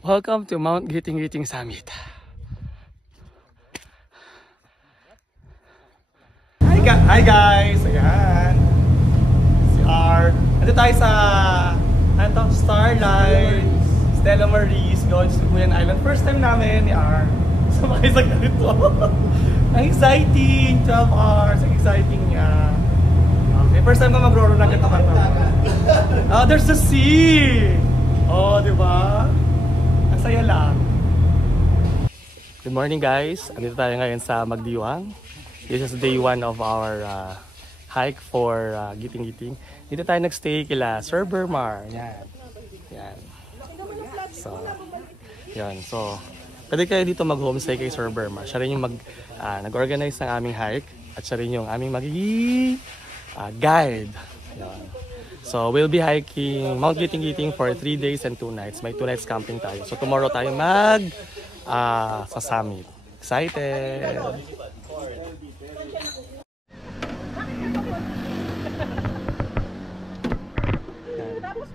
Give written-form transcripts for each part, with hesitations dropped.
Welcome to Mount Giting-Giting Summit. Hi guys! Ayan! Si R. Ando tayo sa Starlight, Stella Maris, Gulf, Sibuyan Island. First time namin ni R. Sumakay sa ganito. Ang exciting! 12 hours. Ang exciting niya. Okay, first time ko mag-roro na ganito. Oh, there's the sea! Oh, di ba? Ang saya lang. Good morning guys! Andito tayo ngayon sa Magdiwang. This is day 1 of our hike for Giting-Giting. Dito tayo nagstay kila Sir Bermar. Yan. Yan. So, yan. So, pwede kayo dito mag-homestay kay Sir Bermar. Siya rin yung nag-organize ng aming hike at siya rin yung aming magiging guide. Yan. So, we'll be hiking Mount Giting-Giting for 3 days and 2 nights. May 2 nights camping tayo. So, tomorrow tayo sa summit. Excited!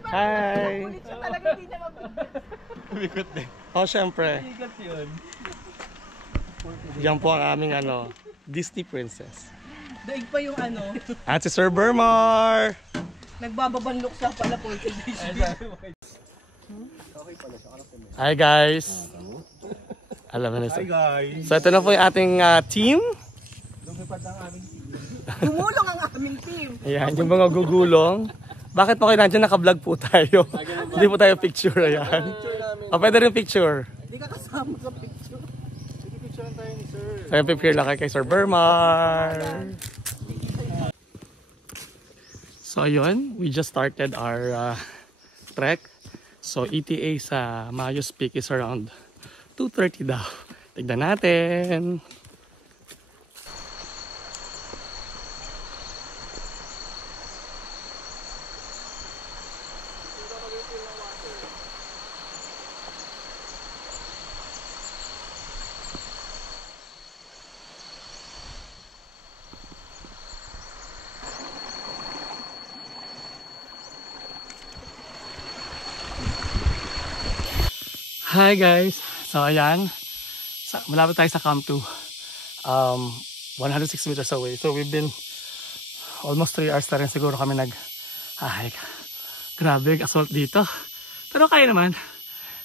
Hi! Bikot din. Oh, syempre. Bikot yun. Yan po ang aming Disney princess. Daig pa yung At si Sir Bermar! nagbababanlok siya pala po. Hi guys! Alam mo na Hi guys! So ito na po yung ating team. Tumulong ang aming team. Ayan, yung mga gugulong. Bakit po kayo nandiyan? Naka-vlog po tayo. Hindi po tayo picture. Ayan. O, pwede rin picture. Hindi ka kasama sa picture. Sige, picture tayo ni sir. So, picture lang kay Sir Bermar. So, ayun. We just started our trek. So, ETA sa Mayos Peak is around 2:30 daw. Tignan natin. Hi guys! So ayan, malapit tayo sa Camp 2, 106 meters away. So we've been almost 3 hours na rin siguro kami nag-hike. Grabe, assault dito. Pero kaya naman.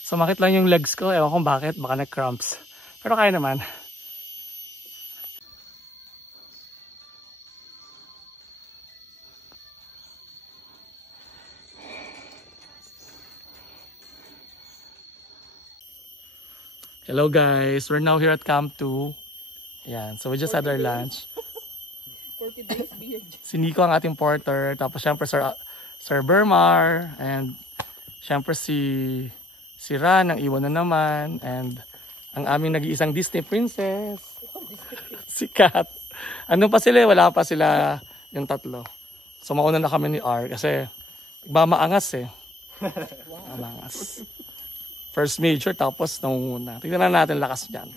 Sumakit lang yung legs ko, ewan kung bakit, baka nag-cramps. Pero kaya naman. Hello guys, we're now here at Camp 2. Ayan, so we just had our lunch. 40 days beard. Si Nico ang ating porter, tapos syempre Sir Bermar, and syempre si Ran ang iwan na naman, and ang aming nag-iisang Disney princess, si Kat. Ano pa sila? Wala pa sila yung tatlo. So mauna na kami ni R kasi maangas eh. Wow. Maangas. First major, tapos nangunguna. Tignan na natin lakas dyan.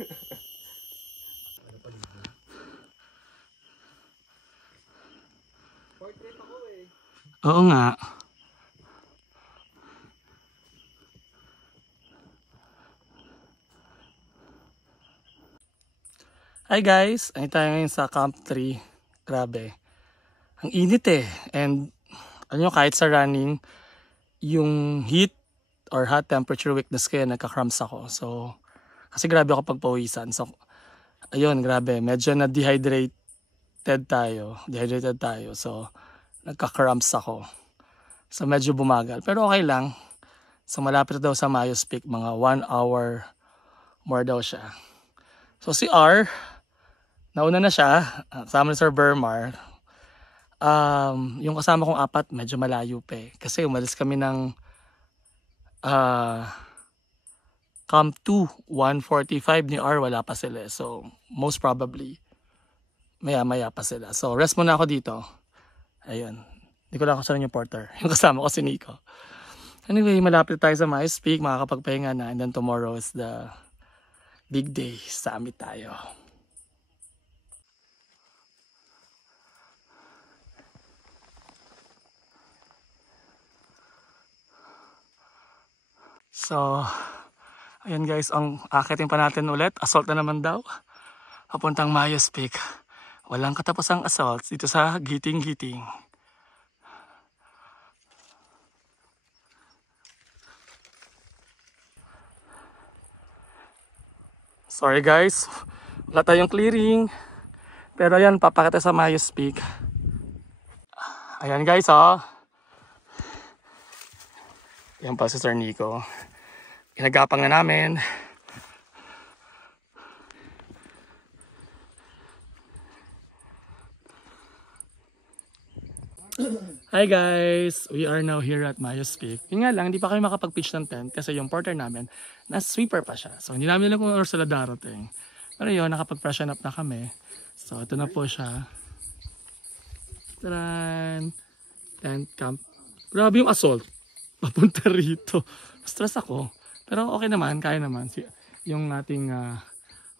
Oo nga. Hi guys! Ay tayo ngayon sa Camp 3. Grabe. Ang init eh. And alam nyo, kahit sa running, yung heat or hot temperature weakness kaya nagka-cramps ako. So, kasi grabe ako pagpawisan. So, ayun, grabe. Medyo na-dehydrated tayo. So, nagka-cramps ako. So, medyo bumagal. Pero okay lang. So, malapit daw sa Mayos Peak. Mga 1 hour more daw siya. So, si R, nauna na siya. Kasama ni Sir Bermar. Yung kasama kong 4, medyo malayo pa eh. Kasi umalis kami ng Camp 2, 1:45 ni R, wala pa sila. So, most probably, maya-maya pa sila. So, rest muna ako dito. Ayun. Hindi ko lang kasalan yung porter. Yung kasama ko si Nico. Anyway, malapit tayo sa Mayos Peak. Makakapagpahinga na. And then tomorrow is the big day. Summit tayo. So, Ayan guys, ang akitin pa natin ulit. Assault na naman daw. Papuntang Mayos Peak. Walang katapusang assault dito sa Giting-Giting. Sorry guys, wala tayong clearing. Pero ayan, papakita sa Mayos Peak. Ayan guys, oh. Ayan pa si Sir Nico. Ginagapang na namin. Hi guys! We are now here at Mayos Peak. Yun nga lang, hindi pa kami makapag-pitch ng tent kasi yung porter namin, na-sweeper pa siya. So hindi namin alam kung oras sila darating. Pero yun, nakapag-freshen up na kami. So ito na po siya. Taran! Tent camp. Grabe yung assault. Papunta rito. Stress ako. Pero okay naman, kaya naman. Yung ating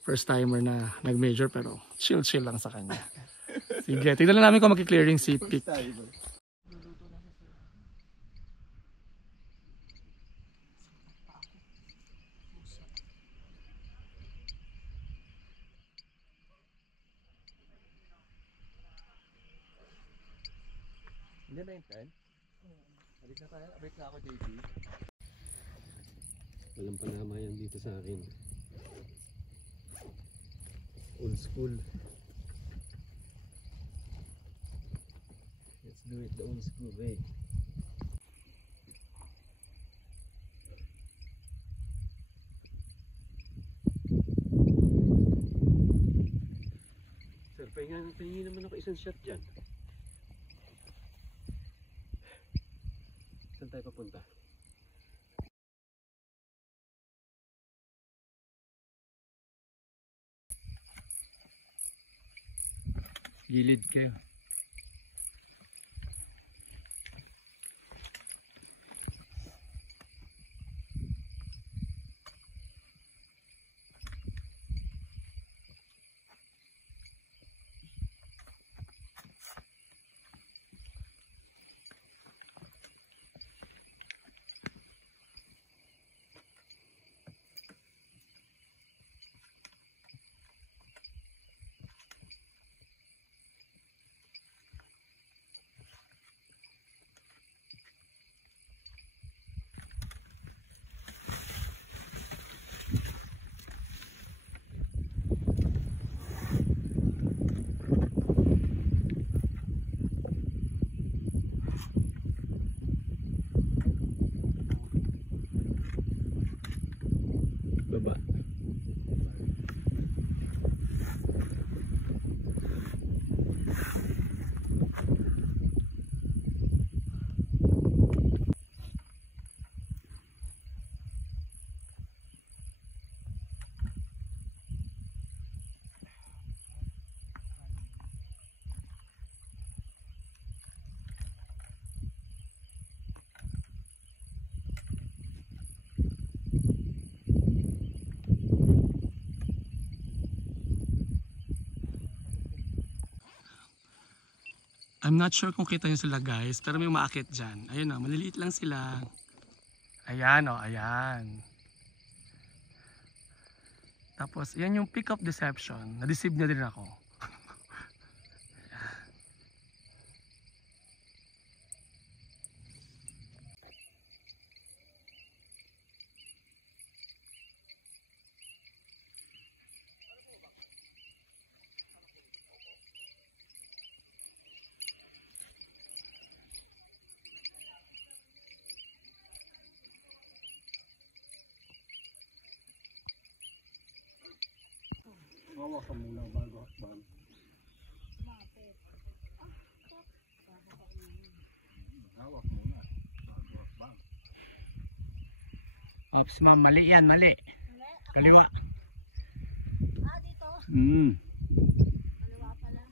first timer na nag-major pero chill-chill lang sa kanya. Sige, tignan lang namin kung mag-clearing si Peak. Hindi na yung 10? Balik na tayo. Balik na ako, JP. Walang panama yan dito sa akin. Old school. Let's do it the old school way. Sir, pahingin naman ako isang shot dyan. Saan tayo papunta? Gilid kayo. Baba. I'm not sure kung kita nyo sila guys, pero may umaakit dyan. Ayun o, maliliit lang sila. Ayan o, ayan. Tapos, yan yung pick of deception. Na-deceive niya din ako. Hawak ka muna bago hakbang. Hawak muna bago hakbang. Ops ma'am, mali yan, mali. Kaliwa. Dito. Kaliwa pala.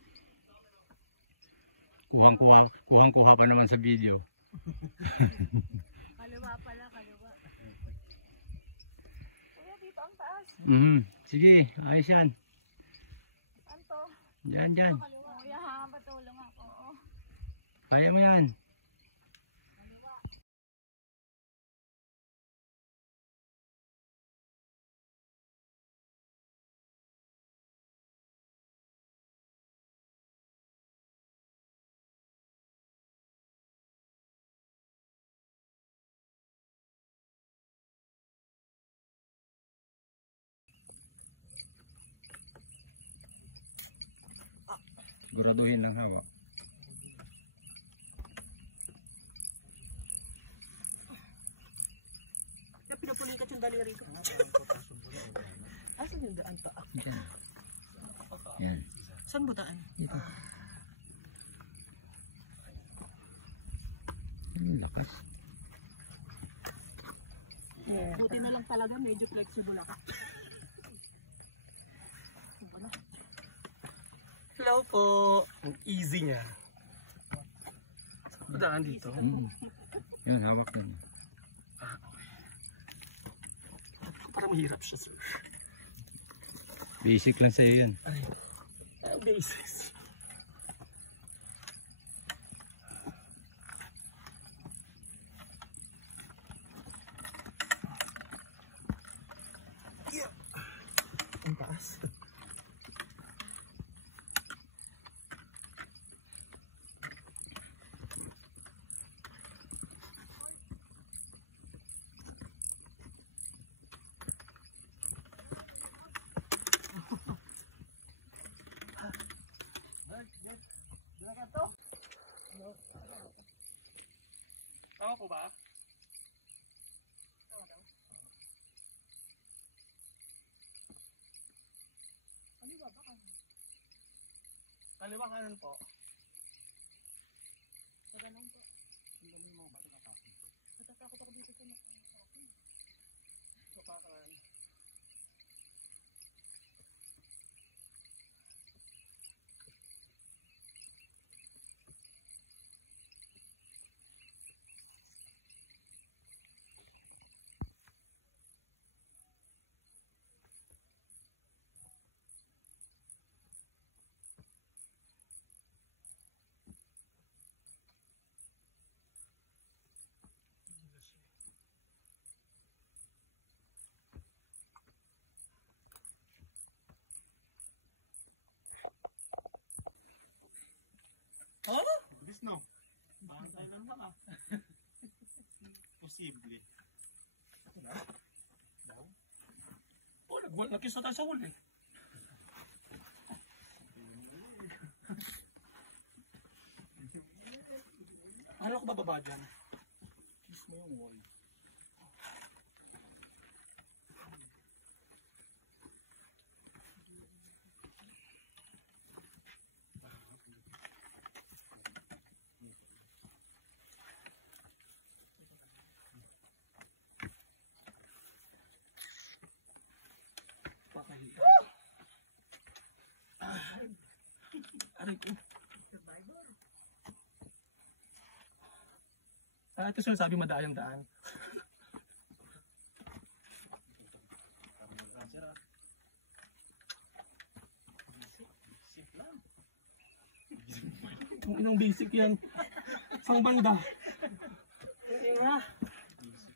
Kuhang-kuha pa naman sa video. Kaliwa pala, kaliwa. Kuya, dito ang taas. Sige, ayos yan. Saan to? Diyan. Kuya ha, patulong ako. Kaya mo yan. Siguraduhin lang hawak. Kaya pinapulikat yung daliri ko. Asan yung daan ta? Yan. Saan ba daan? Lakas. Buti na lang talaga, medyo flexible ako. Hello po. Ang easy niya. Saan ba daan dito? Yan, hawak lang. Parang mahirap siya, sir. Basic lang sa'yo yan. Ay, basis. Ang taas. Tama po ba? Kaliwa kanan po. Sa ganun po. Hindi mo yung mga bato natapin. Natatakot ako dito sa natapin. Kapakaran. Oh? Bis no? Bantay lang baka. Posible. Oh, nag-kiss na tayo sa wall eh. Ano ko bababa dyan? Kiss mo yung wall. Pakahiga. Aray ko. Ito sinasabi madayang daan. Kung inong basic yan. Isang banda.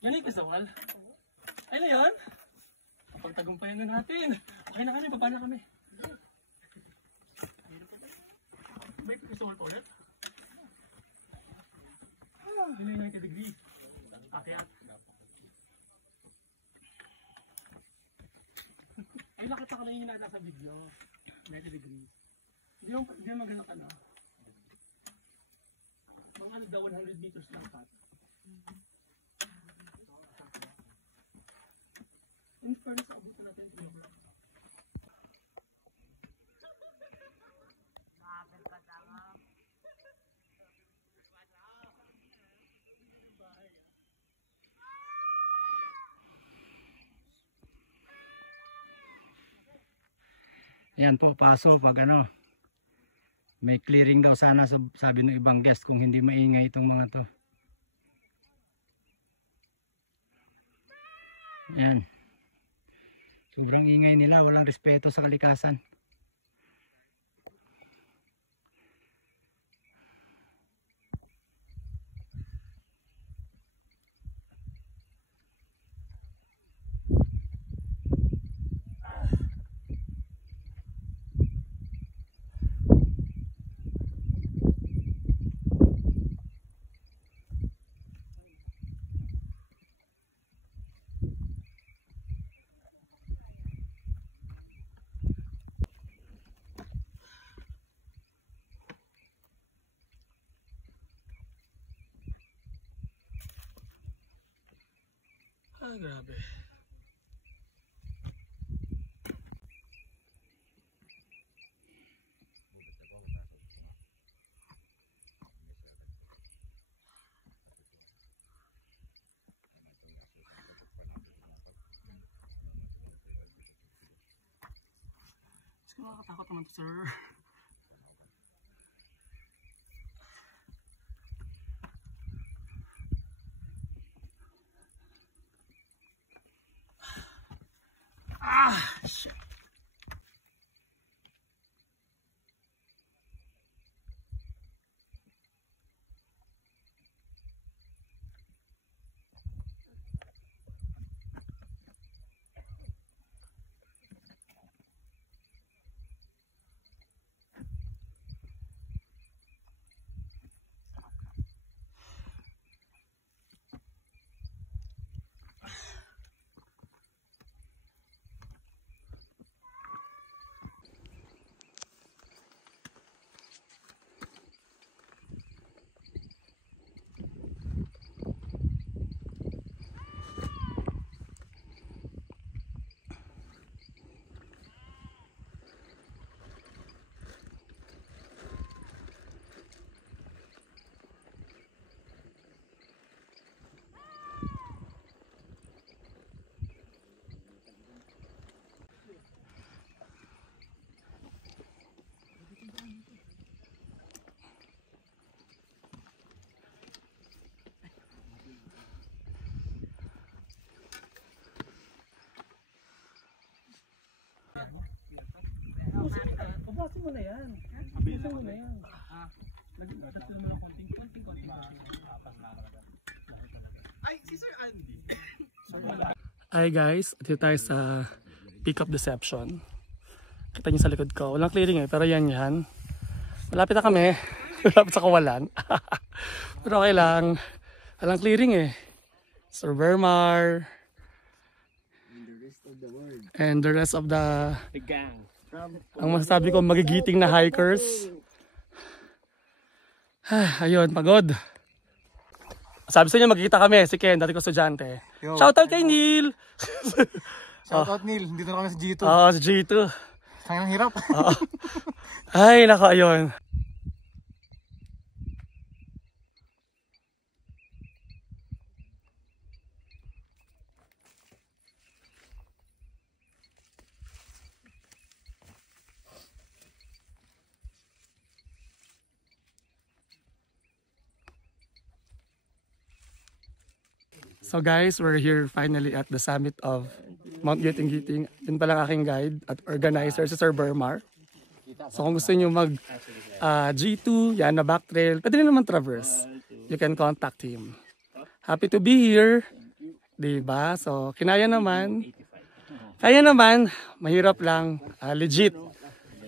Yan yung kasawal. Ay na yan? Pagtagumpayan na natin. Okay na kami, baba na kami. May kasawal pa ulit? Yun yung 90 degree. Akyat. Ay, nakita ko na yung hinata sa video. 90 degree. Hindi yung maganda ka na. Mga ano daw, 100 meters lang pa. In fairness, abutin natin ito. Yan po, paso pag ano, may clearing daw sana sabi ng ibang guest kung hindi maingay itong mga to. Yan. Sobrang ingay nila, walang respeto sa kalikasan. Ay, grabe. Nakakatakot naman to, sir. Shit. Ubasin mo na yan. Ubasin mo na yan. Lagyan mo ng konting ay, si Sir Andy. Hi guys, dito tayo sa Pick Up Deception. Kita niyo sa likod ko. Walang clearing eh, pero yan. Malapit na kami. Malapit sa kawalan. Pero okay lang. Walang clearing eh. Sir Vermar. And the rest of the gang. Ang masasabi ko, magigiting na hikers. Ayun, pagod. Sabi sa inyo, magkikita kami. Si Ken, dati ko estudyante. Shoutout kay Neil! Shoutout Neil, dito na kami sa G2. Oo, sa G2. Kaya hirap. Ay, nako, ayun. So guys, we're here finally at the summit of Mount Giting-Giting. Yun palang aking guide at organizer si Sir Vermar. So kung gusto niyo mag G2, yan na back trail, pwede rin naman traverse. You can contact him. Happy to be here. Diba? So kinaya naman. Kaya naman, mahirap lang. Legit.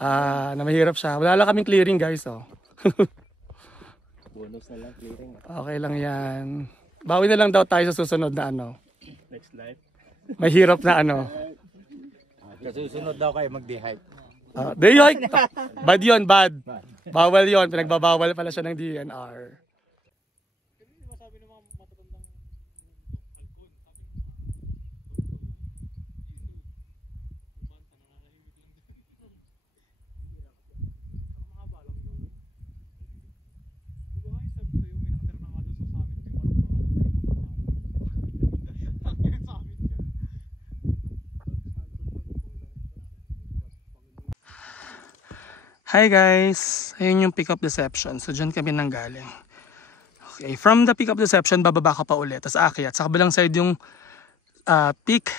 Na mahirap siya. Wala lang kaming clearing guys. Oh. Bonus na lang clearing. Okay lang yan. Bawi na lang daw tayo sa susunod na ano. Next life. Mahirap na ano. Sa susunod daw kayo mag-de-hike. De-hike! Bad yun, bad. Bawal yun. Pinagbabawal pala siya ng DNR. Hi guys! Ayun yung Pick Up Deception. So dyan kami nanggaling. Okay, from the Pick Up Deception, bababa ka pa ulit. Tapos aakyat. Sa kabilang side yung peak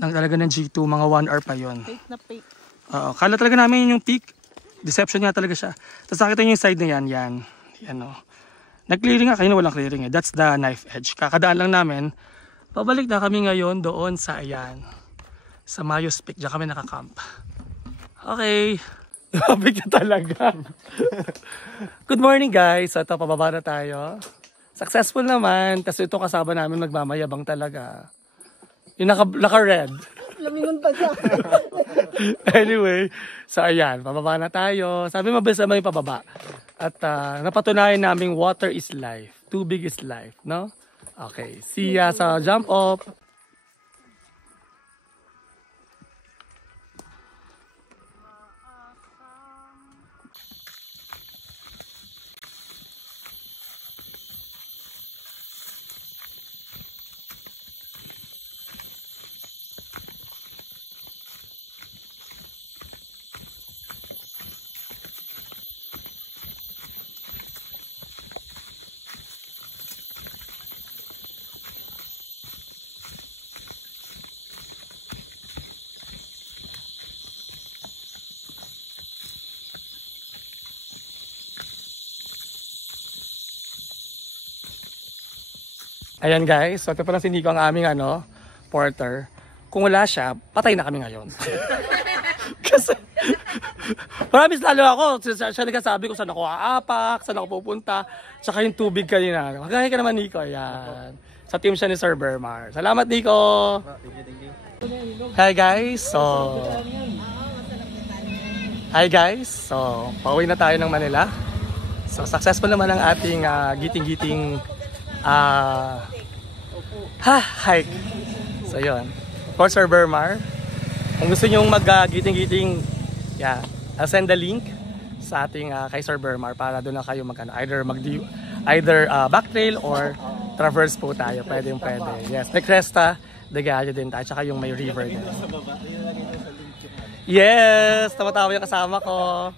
ng talaga ng G2. Mga 1 hour pa yun. Fake na fake. Kala talaga namin yung peak. Deception nga talaga siya. Tapos nakita nyo yung side na yan. Yan o. Nag-clearing nga. Kayo na walang clearing eh. That's the knife edge. Kakadaan lang namin. Pabalik na kami ngayon doon sa ayan. Sa Mayos Peak. Diyan kami nakakamp. Okay. Mabig na talaga. Good morning guys. So ito, pababa na tayo. Successful naman. Kasi ito kasama namin nagmamayabang talaga. Yung naka-red. Lamingon pa siya. Anyway, so ayan, pababa na tayo. Sabi mabilis naman yung pababa. At napatunayan namin water is life. Tubig is life, no? Okay, see ya sa jump off. Ayan guys, so ito pala si Nico ang aming porter. Kung wala siya, patay na kami ngayon. Kasi, promise lalo ako, siya nagsasabi ko saan ako aapak, saan ako pupunta, tsaka yung tubig kanina. Magkaya ka naman Nico, ayan. Sa team siya ni Sir Bermar. Salamat Nico! Hi guys, so pauwi na tayo ng Manila. So successful naman ang ating giting-giting hike. So yun. For Sir Bermar, kung gusto nyo mag-giting-giting, I'll send the link sa ating kay Sir Bermar para doon na kayo either back trail or traverse po tayo. Pwede. Yes, may Cresta de Gallo din tayo, tsaka yung may river din. Yes, tama-tama yung kasama ko.